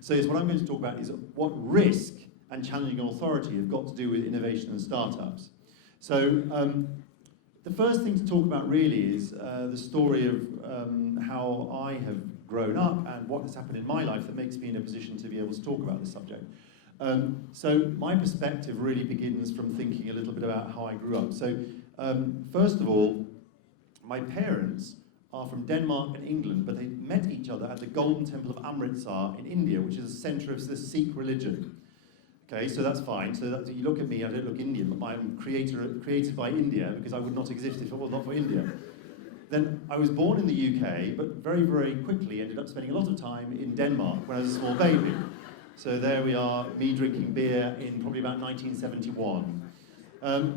So what I'm going to talk about is what risk and challenging authority have got to do with innovation and startups. So the first thing to talk about really is the story of how I have grown up and what has happened in my life that makes me in a position to be able to talk about this subject. So my perspective really begins from thinking a little bit about how I grew up. So first of all, my parents are from Denmark and England, but they met each other at the Golden Temple of Amritsar in India, which is the center of the Sikh religion. Okay, so that's fine. So that, you look at me, I don't look Indian, but I'm created by India because I would not exist if it was not for India. Then I was born in the UK, but very, very quickly ended up spending a lot of time in Denmark when I was a small baby. So there we are, me drinking beer in probably about 1971.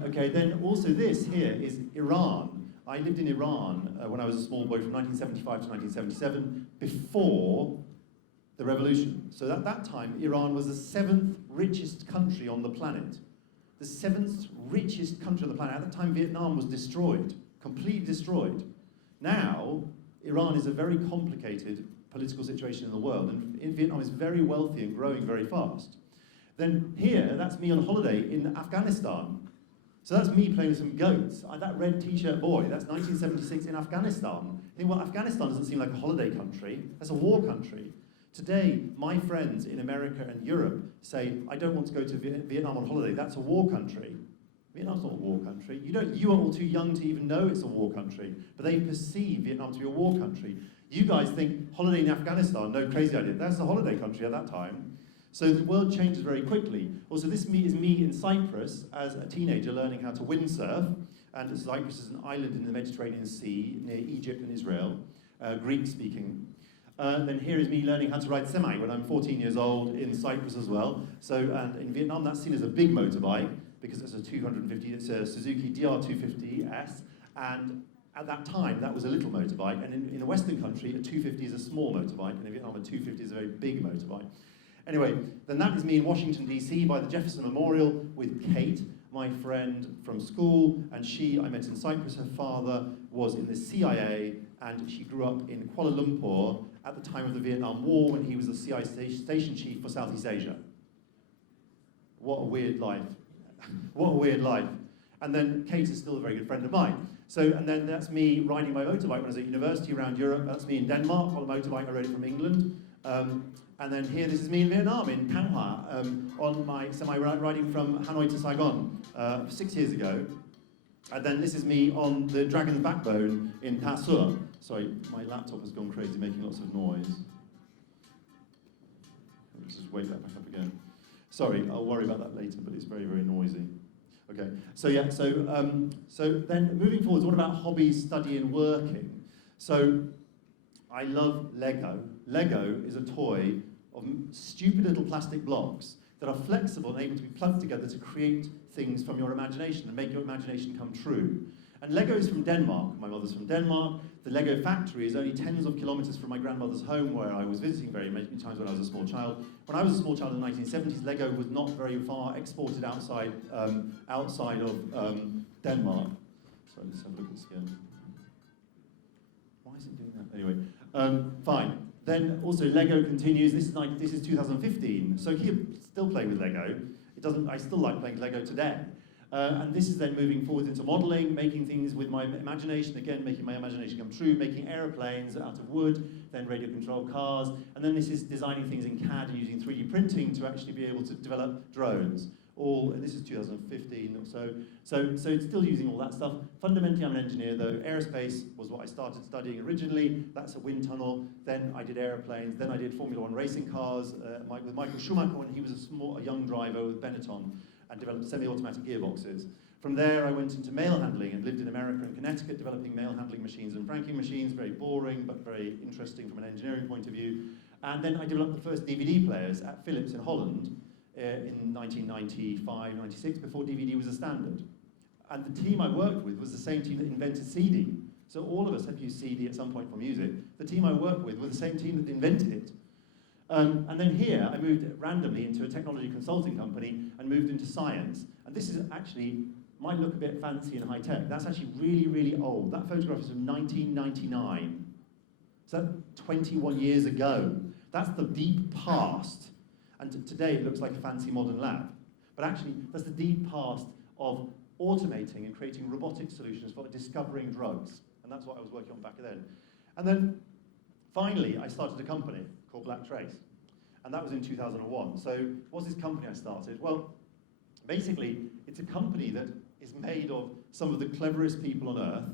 Okay, then also this here is Iran. I lived in Iran when I was a small boy from 1975 to 1977, before the revolution. So at that time, Iran was the 7th richest country on the planet. The 7th richest country on the planet. At that time, Vietnam was destroyed, completely destroyed. Now, Iran is a very complicated political situation in the world, and Vietnam is very wealthy and growing very fast. Then here, that's me on holiday in Afghanistan. So that's me playing with some goats. That red t-shirt boy, that's 1976 in Afghanistan. I think, well, Afghanistan doesn't seem like a holiday country, that's a war country. Today, my friends in America and Europe say, I don't want to go to Vietnam on holiday, that's a war country. Vietnam's not a war country. You are all too young to even know it's a war country, but they perceive Vietnam to be a war country. You guys think holiday in Afghanistan, no, crazy idea. That's a holiday country at that time. So the world changes very quickly. Also, this is me in Cyprus as a teenager learning how to windsurf. And Cyprus is an island in the Mediterranean Sea near Egypt and Israel, Greek speaking. Then here is me learning how to ride semi when I'm 14 years old in Cyprus as well. So, and in Vietnam, that's seen as a big motorbike because it's a 250, it's a Suzuki DR250S. And at that time, that was a little motorbike. And in a Western country, a 250 is a small motorbike. And in Vietnam, a 250 is a very big motorbike. Anyway, then that is me in Washington, D.C. by the Jefferson Memorial with Kate, my friend from school, and I met in Cyprus. Her father was in the CIA, and she grew up in Kuala Lumpur at the time of the Vietnam War when he was the CIA station chief for Southeast Asia. What a weird life. What a weird life. And then Kate is still a very good friend of mine. So, and then that's me riding my motorbike when I was at university around Europe. That's me in Denmark on a motorbike. I rode it from England. And then here, this is me in Vietnam, in Thanh Hoa, on my semi-riding from Hanoi to Saigon 6 years ago. And then this is me on the Dragon's Backbone in Ta Suor. Sorry, my laptop has gone crazy, making lots of noise. Let's just wake that back up again. Sorry, I'll worry about that later, but it's very, very noisy. Okay, so yeah, so then moving forwards, what about hobbies, study and working? So I love Lego. Lego is a toy of stupid little plastic blocks that are flexible and able to be plugged together to create things from your imagination and make your imagination come true. And Lego is from Denmark. My mother's from Denmark. The Lego factory is only tens of kilometers from my grandmother's home where I was visiting very many times when I was a small child. When I was a small child in the 1970s, Lego was not very far exported outside of Denmark. Sorry, let's have a look at this again. Why is it doing that? Anyway, fine. Then also Lego continues. This is 2015. So here, still playing with Lego. I still like playing Lego today. And this is then moving forward into modeling, making things with my imagination, again, making my imagination come true, making aeroplanes out of wood, then radio-controlled cars, and then this is designing things in CAD and using 3D printing to actually be able to develop drones. And this is 2015 or so. So it's still using all that stuff. Fundamentally, I'm an engineer, though. Aerospace was what I started studying originally. That's a wind tunnel. Then I did airplanes. Then I did Formula One racing cars with Michael Schumacher when he was a young driver with Benetton, and developed semi-automatic gearboxes. From there, I went into mail handling and lived in America and Connecticut, developing mail handling machines and franking machines, very boring, but very interesting from an engineering point of view. And then I developed the first DVD players at Philips in Holland in 1995, 96, before DVD was a standard. And the team I worked with was the same team that invented CD. So all of us have used CD at some point for music. The team I worked with was the same team that invented it. And then here, I moved randomly into a technology consulting company and moved into science. And this is actually, might look a bit fancy and high-tech. That's actually really, really old. That photograph is from 1999. So that's 21 years ago. That's the deep past. And today it looks like a fancy modern lab. But actually, that's the deep past of automating and creating robotic solutions for discovering drugs. And that's what I was working on back then. And then, finally, I started a company called Blacktrace. And that was in 2001. So what's this company I started? Well, basically, it's a company that is made of some of the cleverest people on earth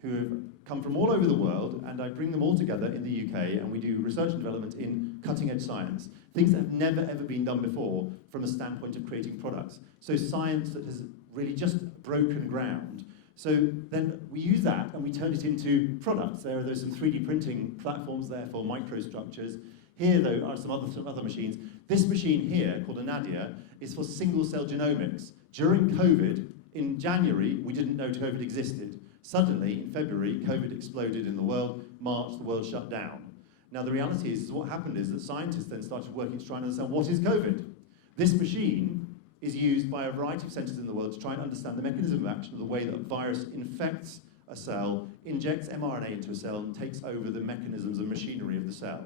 who have come from all over the world, and I bring them all together in the UK, and we do research and development in cutting-edge science, things that have never, ever been done before from a standpoint of creating products. So science that has really just broken ground. So then we use that, and we turn it into products. There's some 3D printing platforms there for microstructures. Here, though, are some other machines. This machine here, called a Nadia, is for single-cell genomics. During COVID, in January, we didn't know COVID existed. Suddenly, in February, COVID exploded in the world. March, the world shut down. Now, the reality is what happened is that scientists then started working to try and understand what is COVID. This machine is used by a variety of centers in the world to try and understand the mechanism of action of the way that a virus infects a cell, injects mRNA into a cell, and takes over the mechanisms and machinery of the cell.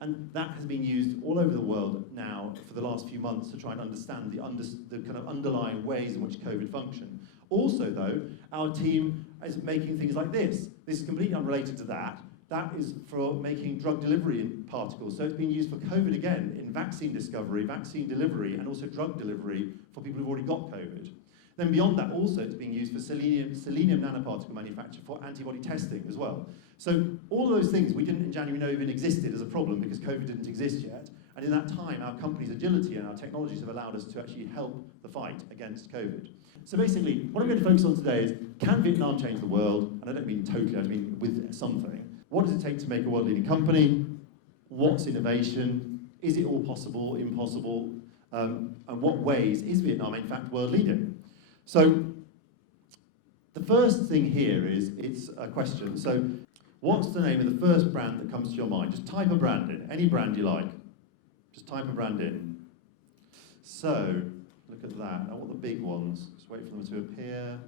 And that has been used all over the world now for the last few months to try and understand the kind of underlying ways in which COVID function. Also, though, our team is making things like this. This is completely unrelated to that. That is for making drug delivery in particles. So it's been used for COVID again in vaccine discovery, vaccine delivery, and also drug delivery for people who've already got COVID. Then beyond that, also it's being used for selenium nanoparticle manufacture for antibody testing as well. So all of those things we didn't in January know even existed as a problem because COVID didn't exist yet. And in that time, our company's agility and our technologies have allowed us to actually help the fight against COVID. So basically, what I'm going to focus on today is, can Vietnam change the world? And I don't mean totally, I mean with something. What does it take to make a world-leading company? What's innovation? Is it all possible, impossible? And what ways is Vietnam, in fact, world-leading? So the first thing here is, it's a question. So what's the name of the first brand that comes to your mind? Just type a brand in, any brand you like. Just type a brand in. So, look at that. I want the big ones. Just wait for them to appear.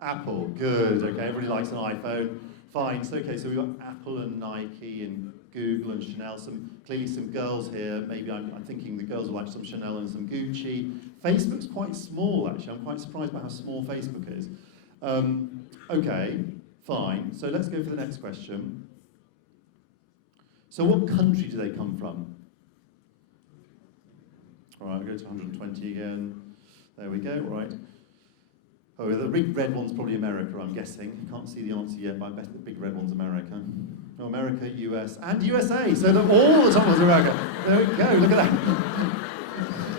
Apple, good. Okay, everybody likes an iPhone. Fine. So, okay, so we've got Apple and Nike and Google and Chanel. Clearly some girls here. Maybe I'm thinking the girls will like some Chanel and some Gucci. Facebook's quite small, actually. I'm quite surprised by how small Facebook is. Okay, fine. So let's go for the next question. So what country do they come from? All right, I'll go to 120 again. There we go, right. Oh, the big red one's probably America, I'm guessing. Can't see the answer yet, but I bet the big red one's America. Oh, America, US, and USA. So all the top one's America. There we go, look at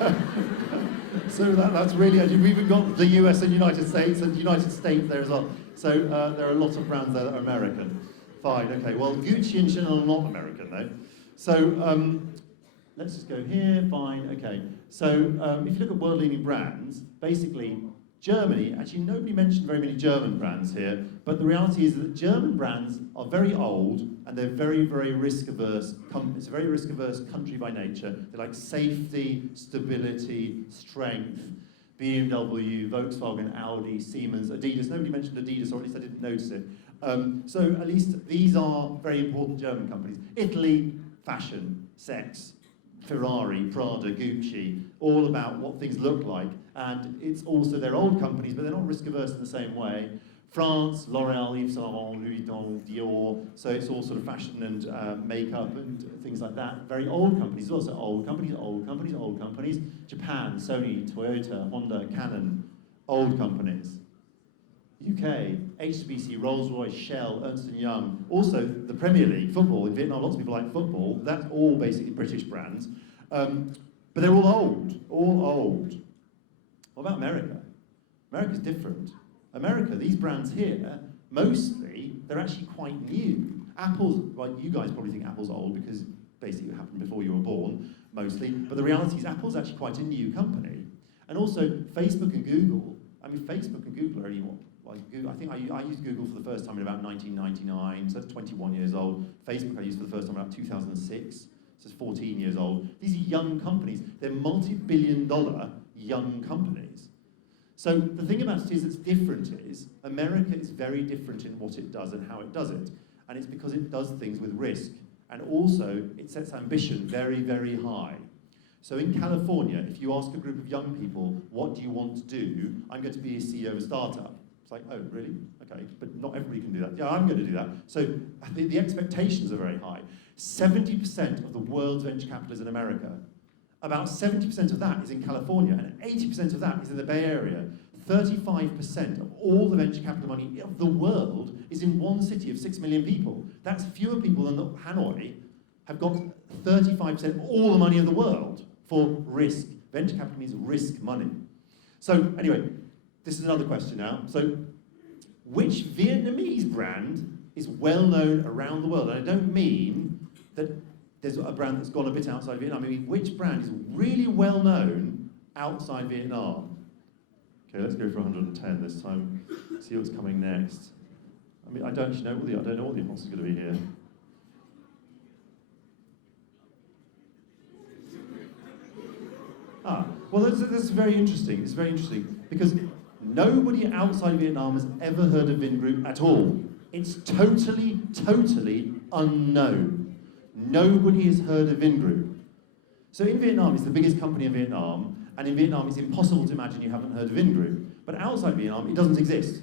that. So that's really, we've even got the US and United States there as well. So there are a lot of brands there that are American. Fine, okay, well, Gucci and Chanel are not American, though. So let's just go here, fine, okay. So if you look at world-leading brands, basically, Germany, actually nobody mentioned very many German brands here, but the reality is that German brands are very old, and they're very, very risk-averse. It's a very risk-averse country by nature. They like safety, stability, strength. BMW, Volkswagen, Audi, Siemens, Adidas. Nobody mentioned Adidas, or at least I didn't notice it. So at least these are very important German companies. Italy, fashion, sex, Ferrari, Prada, Gucci, all about what things look like. And it's also, they're old companies, but they're not risk-averse in the same way. France, L'Oreal, Yves Saint Laurent, Louis Vuitton, Dior, so it's all sort of fashion and makeup and things like that. Very old companies, also old companies, old companies, old companies. Japan, Sony, Toyota, Honda, Canon, old companies. UK, HSBC, Rolls-Royce, Shell, Ernst & Young. Also, the Premier League, football. In Vietnam, lots of people like football. That's all basically British brands. But they're all old, all old. What about America? America's different. America, these brands here, mostly, they're actually quite new. Apple's, well, you guys probably think Apple's old because basically it happened before you were born, mostly. But the reality is Apple's actually quite a new company. And also, Facebook and Google, I mean, Facebook and Google are only what? Like Google, I think I used Google for the first time in about 1999, so that's 21 years old. Facebook I used for the first time in about 2006, so it's 14 years old. These are young companies. They're multi-billion-dollar young companies. So the thing about it is that's different is, America is very different in what it does and how it does it. And it's because it does things with risk. And also, it sets ambition very, very high. So in California, if you ask a group of young people, what do you want to do? I'm going to be a CEO of a startup. It's like, oh, really? Okay, but not everybody can do that. Yeah, I'm going to do that. So the expectations are very high. 70% of the world's venture capital is in America. About 70% of that is in California, and 80% of that is in the Bay Area. 35% of all the venture capital money of the world is in one city of 6 million people. That's fewer people than Hanoi have got 35% of all the money of the world for risk. Venture capital means risk money. So anyway, this is another question now. So which Vietnamese brand is well known around the world? And I don't mean that there's a brand that's gone a bit outside Vietnam. I mean, which brand is really well known outside Vietnam? Okay, let's go for 110 this time. See what's coming next. I mean, I don't actually know I don't know what the answer is going to be here. Well, that's very interesting. It's very interesting because nobody outside Vietnam has ever heard of Vingroup at all. It's totally, totally unknown. Nobody has heard of Vingroup. So in Vietnam, it's the biggest company in Vietnam, and in Vietnam, it's impossible to imagine you haven't heard of Vingroup. But outside Vietnam, it doesn't exist.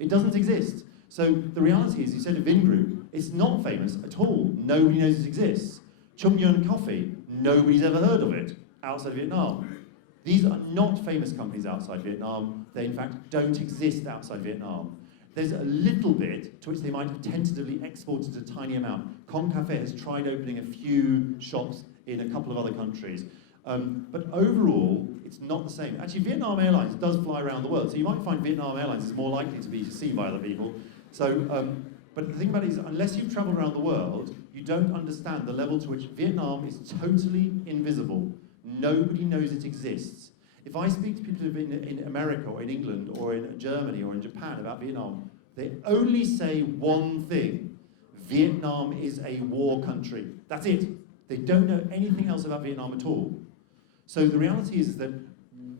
It doesn't exist. So the reality is, you said of Vingroup, it's not famous at all. Nobody knows it exists. Chung Yuen Coffee, nobody's ever heard of it outside Vietnam. These are not famous companies outside Vietnam. They, in fact, don't exist outside Vietnam. There's a little bit to which they might have tentatively exported a tiny amount. Con Cafe has tried opening a few shops in a couple of other countries. But overall, it's not the same. Actually, Vietnam Airlines does fly around the world, so you might find Vietnam Airlines is more likely to be seen by other people. So, but the thing about it is, unless you've traveled around the world, you don't understand the level to which Vietnam is totally invisible. Nobody knows it exists. If I speak to people who've been in America or in England or in Germany or in Japan about Vietnam, they only say one thing: Vietnam is a war country. That's it. They don't know anything else about Vietnam at all. So the reality is that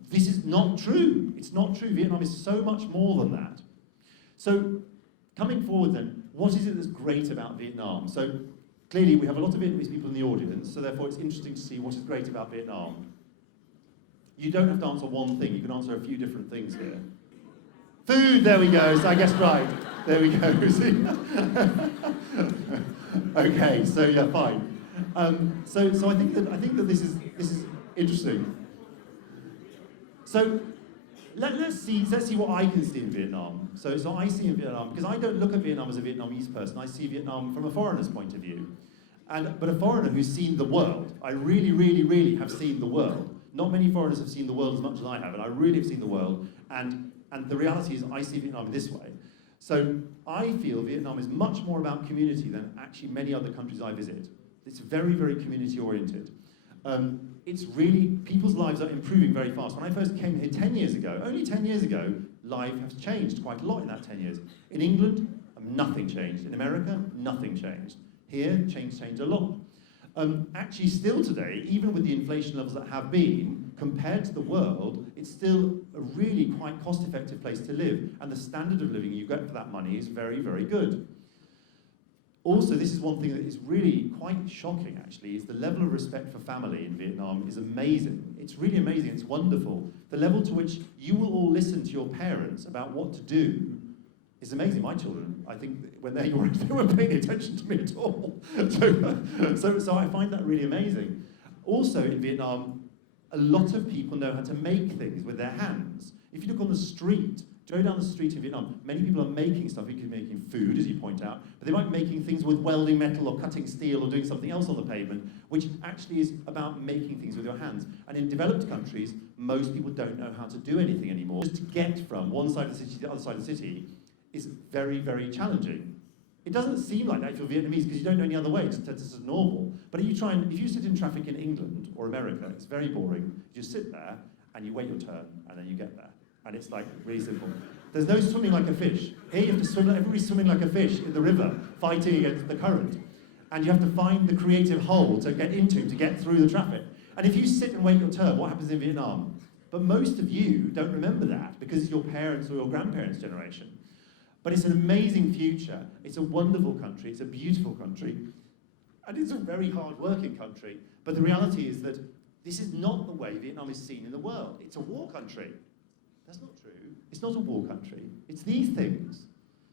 this is not true. It's not true. Vietnam is so much more than that. So coming forward then, what is it that's great about Vietnam? So clearly we have a lot of Vietnamese people in the audience, so therefore it's interesting to see what is great about Vietnam. You don't have to answer one thing, you can answer a few different things here. Food, there we go, so I guess right. There we go, see? Okay, so yeah, fine. So I think that this is interesting. So let's see what I can see in Vietnam. So I see in Vietnam, because I don't look at Vietnam as a Vietnamese person, I see Vietnam from a foreigner's point of view. But a foreigner who's seen the world. I really, really, really have seen the world. Not many foreigners have seen the world as much as I have, and I really have seen the world. And the reality is I see Vietnam in this way. So I feel Vietnam is much more about community than actually many other countries I visit. It's very, very community oriented. It's really, people's lives are improving very fast. When I first came here 10 years ago, only 10 years ago, life has changed quite a lot in that 10 years. In England, nothing changed. In America, nothing changed. Here, changed a lot. Actually, still today, even with the inflation levels that have been, compared to the world, it's still a really quite cost-effective place to live. And the standard of living you get for that money is very, very good. Also, this is one thing that is really quite shocking, actually, is the level of respect for family in Vietnam is amazing. It's really amazing, it's wonderful. The level to which you will all listen to your parents about what to do is amazing. My children, I think, when they weren't paying attention to me at all. So I find that really amazing. Also, in Vietnam, a lot of people know how to make things with their hands. If you look on the street, go down the street in Vietnam, many people are making stuff. You can be making food, as you point out, but they might be making things with welding metal or cutting steel or doing something else on the pavement, which actually is about making things with your hands. And in developed countries, most people don't know how to do anything anymore. Just to get from one side of the city to the other side of the city is very, very challenging. It doesn't seem like that if you're Vietnamese because you don't know any other way, it's just normal. But if you sit in traffic in England or America, it's very boring. You just sit there and you wait your turn and then you get there. And it's like really simple. There's no swimming like a fish. Here you have to swim, everybody's swimming like a fish in the river, fighting against the current. And you have to find the creative hole to get into to get through the traffic. And if you sit and wait your turn, what happens in Vietnam? But most of you don't remember that because it's your parents or your grandparents' generation. But it's an amazing future. It's a wonderful country. It's a beautiful country. And it's a very hard-working country. But the reality is that this is not the way Vietnam is seen in the world. It's a war country. That's not true. It's not a war country. It's these things.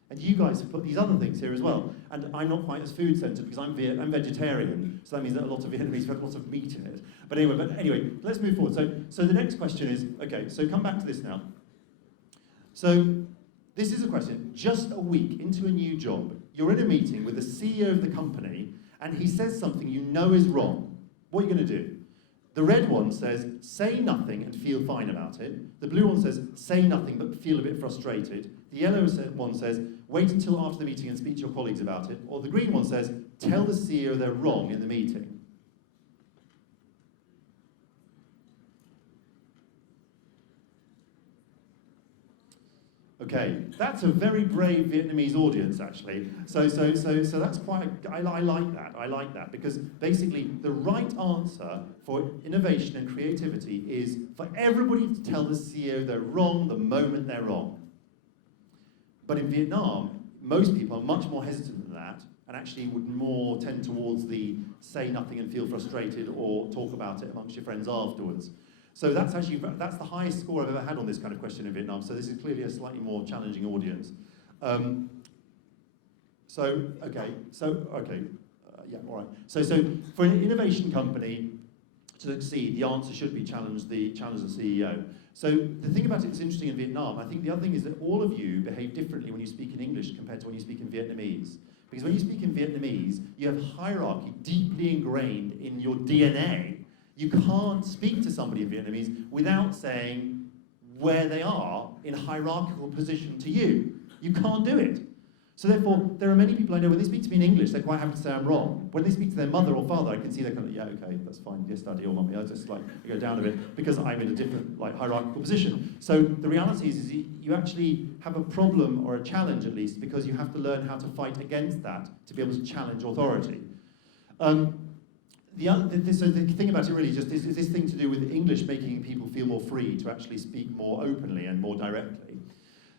And you guys have put these other things here as well. And I'm not quite as food-centered because I'm vegetarian, so that means that a lot of Vietnamese have lots of meat in it. But anyway, let's move forward. So the next question is, okay, so come back to this now. So this is a question. Just a week into a new job, you're in a meeting with the CEO of the company, and he says something you know is wrong. What are you going to do? The red one says, say nothing and feel fine about it. The blue one says, say nothing but feel a bit frustrated. The yellow one says, wait until after the meeting and speak to your colleagues about it. Or the green one says, tell the CEO they're wrong in the meeting. Okay, that's a very brave Vietnamese audience, actually. So that's quite. I like that. I like that because basically the right answer for innovation and creativity is for everybody to tell the CEO they're wrong the moment they're wrong. But in Vietnam, most people are much more hesitant than that, and actually would more tend towards the say nothing and feel frustrated or talk about it amongst your friends afterwards. So that's the highest score I've ever had on this kind of question in Vietnam. So this is clearly a slightly more challenging audience. Yeah, all right. So for an innovation company to succeed, the answer should be challenge the CEO. So the thing about it that's interesting in Vietnam, I think the other thing is that all of you behave differently when you speak in English compared to when you speak in Vietnamese. Because when you speak in Vietnamese, you have hierarchy deeply ingrained in your DNA. You can't speak to somebody in Vietnamese without saying where they are in a hierarchical position to you. You can't do it. So therefore, there are many people I know, when they speak to me in English, they're quite happy to say I'm wrong. When they speak to their mother or father, I can see they're kind of, yeah, okay, that's fine, yes, daddy or mummy. I just go down a bit because I'm in a different hierarchical position. So the reality is you actually have a problem, or a challenge at least, because you have to learn how to fight against that to be able to challenge authority. So the thing about it really just is this thing to do with English making people feel more free to actually speak more openly and more directly.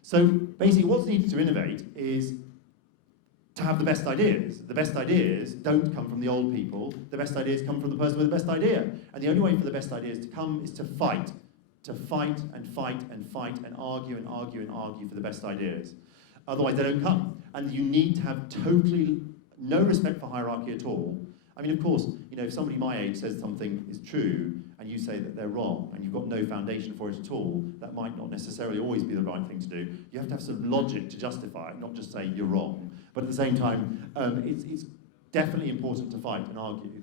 So basically what's needed to innovate is to have the best ideas. The best ideas don't come from the old people. The best ideas come from the person with the best idea. And the only way for the best ideas to come is to fight. To fight and fight and fight and argue and argue and argue for the best ideas. Otherwise they don't come. And you need to have totally no respect for hierarchy at all. I mean, of course, if somebody my age says something is true and you say that they're wrong and you've got no foundation for it at all, that might not necessarily always be the right thing to do. You have to have some logic to justify it, not just say you're wrong. But at the same time, it's definitely important to fight and argue.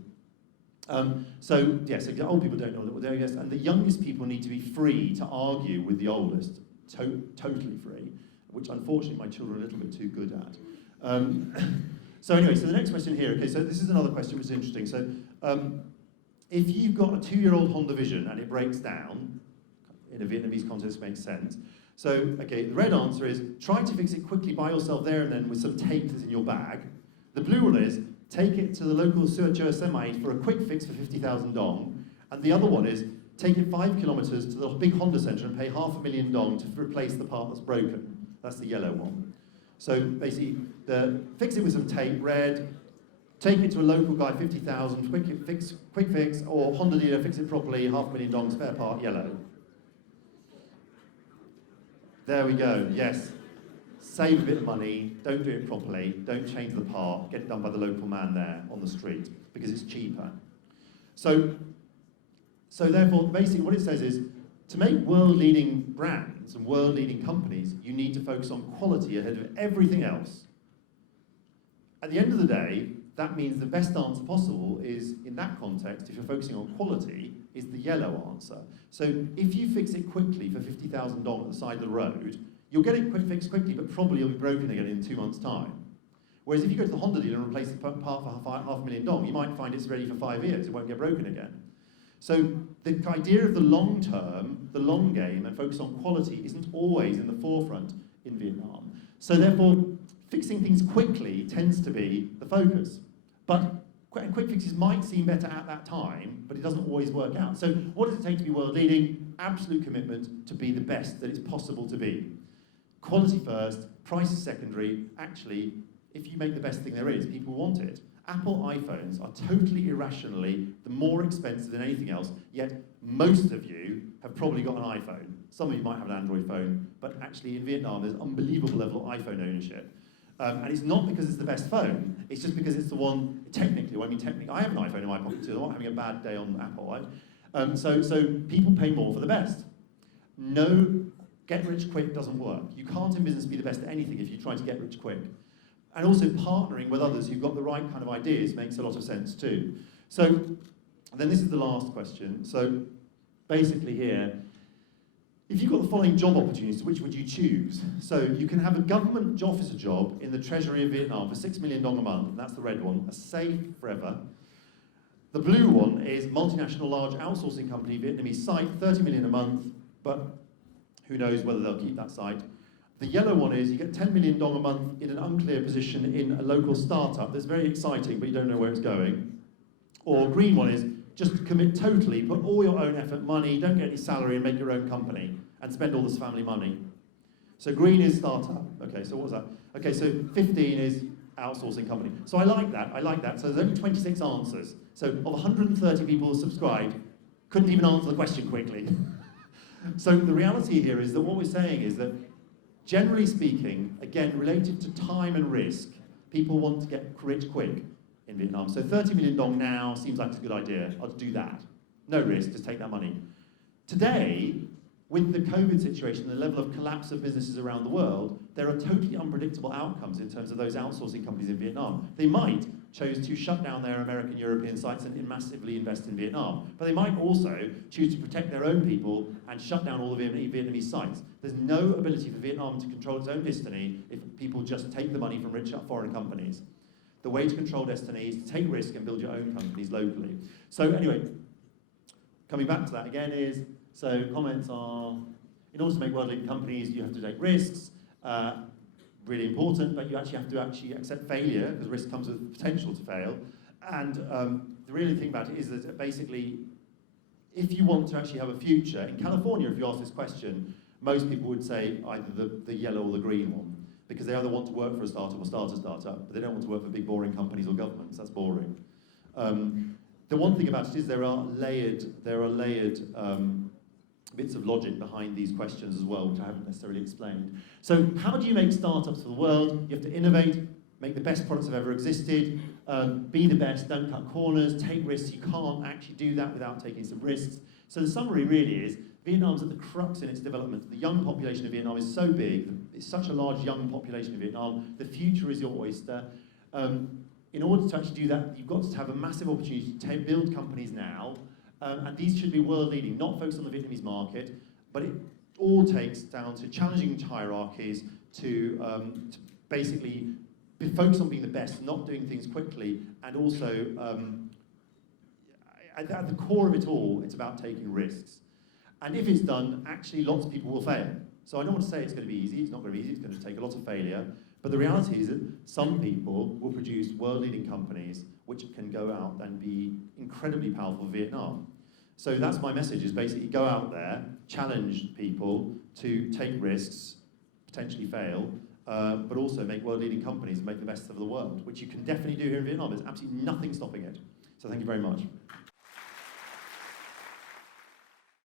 So the old people don't know what they're doing, yes, and the youngest people need to be free to argue with the oldest, totally free, which unfortunately my children are a little bit too good at. So anyway, so the next question here, okay, so this is another question which is interesting. So if you've got a 2-year-old Honda Vision and it breaks down, in a Vietnamese context makes sense. So, okay, the red answer is try to fix it quickly by yourself there and then with some tape that's in your bag. The blue one is take it to the local Syrris semi for a quick fix for 50,000 dong. And the other one is take it 5 kilometers to the big Honda center and pay $500,000 dong to replace the part that's broken. That's the yellow one. So basically, fix it with some tape, red, take it to a local guy, 50,000, quick fix, or Honda dealer, fix it properly, $500,000 dong, spare part, yellow. There we go, yes. Save a bit of money, don't do it properly, don't change the part, get it done by the local man there on the street, because it's cheaper. So therefore, basically what it says is, to make world-leading brands and world-leading companies, you need to focus on quality ahead of everything else. At the end of the day, that means the best answer possible is, in that context, if you're focusing on quality, is the yellow answer. So if you fix it quickly for 50,000 dong at the side of the road, you'll get it fixed quickly, but probably it'll be broken again in 2 months' time. Whereas if you go to the Honda dealer and replace the part for $500,000 dong, you might find it's ready for 5 years, it won't get broken again. So the idea of the long term, the long game, and focus on quality isn't always in the forefront in Vietnam. So therefore, fixing things quickly tends to be the focus. But quick fixes might seem better at that time, but it doesn't always work out. So what does it take to be world leading? Absolute commitment to be the best that it's possible to be. Quality first, price is secondary. Actually, if you make the best thing there is, people want it. Apple iPhones are totally irrationally the more expensive than anything else, yet most of you have probably got an iPhone. Some of you might have an Android phone, but actually in Vietnam there's an unbelievable level of iPhone ownership. And it's not because it's the best phone, it's just because it's the one, technically, I have an iPhone in my pocket too, I'm not having a bad day on Apple, right? So people pay more for the best. No, get rich quick doesn't work. You can't in business be the best at anything if you try to get rich quick. And also partnering with others who've got the right kind of ideas makes a lot of sense too. So then this is the last question. So basically here, if you've got the following job opportunities, which would you choose? So you can have a government officer job in the Treasury of Vietnam for $6 million a month, and that's the red one, a safe forever. The blue one is multinational large outsourcing company, Vietnamese site, 30 million a month, but who knows whether they'll keep that site. The yellow one is you get $10 million a month in an unclear position in a local startup that's very exciting, but you don't know where it's going. Or green one is just commit totally, put all your own effort, money, don't get any salary, and make your own company, and spend all this family money. So green is startup. Okay, so what's that? Okay, so 15 is outsourcing company. So I like that. So there's only 26 answers. So of 130 people who subscribed, couldn't even answer the question quickly. So the reality here is that what we're saying is that, generally speaking, again, related to time and risk, people want to get rich quick in Vietnam. So 30 million dong now seems like it's a good idea. I'll do that. No risk, just take that money. Today, with the COVID situation, the level of collapse of businesses around the world, there are totally unpredictable outcomes in terms of those outsourcing companies in Vietnam. They might choose to shut down their American, European sites and massively invest in Vietnam. But they might also choose to protect their own people and shut down all the Vietnamese sites. There's no ability for Vietnam to control its own destiny if people just take the money from rich foreign companies. The way to control destiny is to take risk and build your own companies locally. So anyway, coming back to that again is, so comments are, in order to make world-leading companies, you have to take risks, really important, but you actually have to accept failure, because risk comes with potential to fail. And the really thing about it is that basically, if you want to actually have a future, in California, if you ask this question, most people would say either the yellow or the green one, because they either want to work for a startup or start a startup, but they don't want to work for big boring companies or governments. That's boring. The one thing about it is there are layered bits of logic behind these questions as well, which I haven't necessarily explained. So how do you make startups for the world? You have to innovate, make the best products that have ever existed, be the best, don't cut corners, take risks. You can't actually do that without taking some risks. So the summary really is, Vietnam's at the crux in its development. The young population of Vietnam is so big, it's such a large young population of Vietnam, the future is your oyster. In order to actually do that, you've got to have a massive opportunity to build companies now, and these should be world-leading, not focused on the Vietnamese market, but it all takes down to challenging hierarchies, to basically be focused on being the best, not doing things quickly, and also, at the core of it all, it's about taking risks. And if it's done, actually lots of people will fail. So I don't want to say it's going to be easy, it's not going to be easy, it's going to take a lot of failure, but the reality is that some people will produce world-leading companies which can go out and be incredibly powerful in Vietnam. So that's my message, is basically go out there, challenge people to take risks, potentially fail, but also make world-leading companies and make the best of the world, which you can definitely do here in Vietnam. There's absolutely nothing stopping it. So thank you very much.